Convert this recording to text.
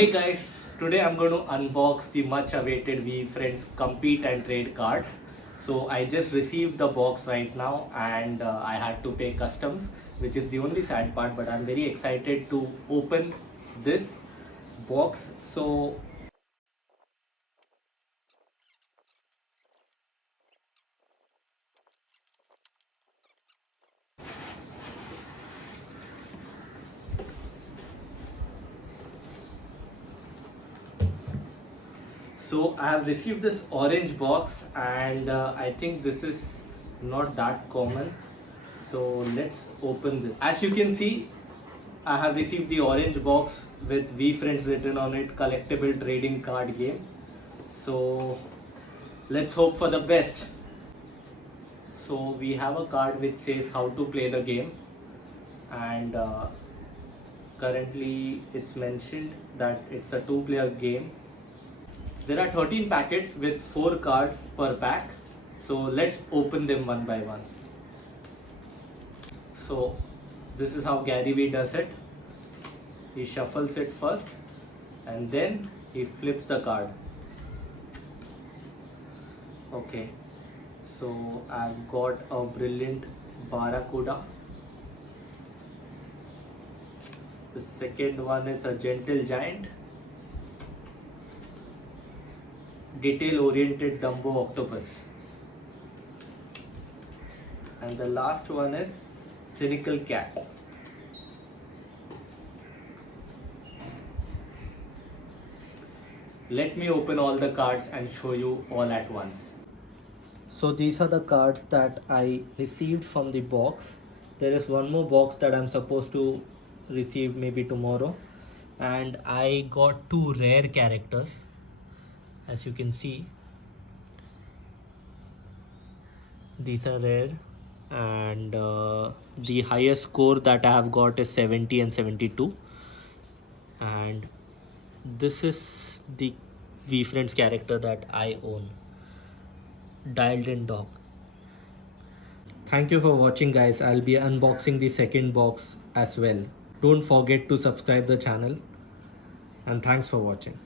Hey guys, today I'm going to unbox the much awaited Veefriends Compete and Trade Cards. So I just received the box right now and I had to pay customs, which is the only sad part, but I'm very excited to open this box. So I have received this orange box and I think this is not that common. So let's open this. As you can see, I have received the orange box with Veefriends written on it, collectible trading card game. So let's hope for the best. So we have a card which says how to play the game, and currently it's mentioned that it's a two-player game. There are 13 packets with 4 cards per pack. So let's open them one by one. So this is how Garyvee does it. He shuffles it first and then he flips the card. Okay, so I've got a brilliant Barracuda. The second one is a gentle giant. Detail oriented Dumbo octopus. And the last one is cynical cat. Let me open all the cards and show you all at once. So these are the cards that I received from the box. There is one more box that I'm supposed to receive maybe tomorrow, and I got 2 rare characters. As you can see, these are rare, and the highest score that I have got is 70 and 72, and this is the Veefriends character that I own, dialed in dog. Thank you for watching guys. I'll be unboxing the second box as well. Don't forget to subscribe the channel, and thanks for watching.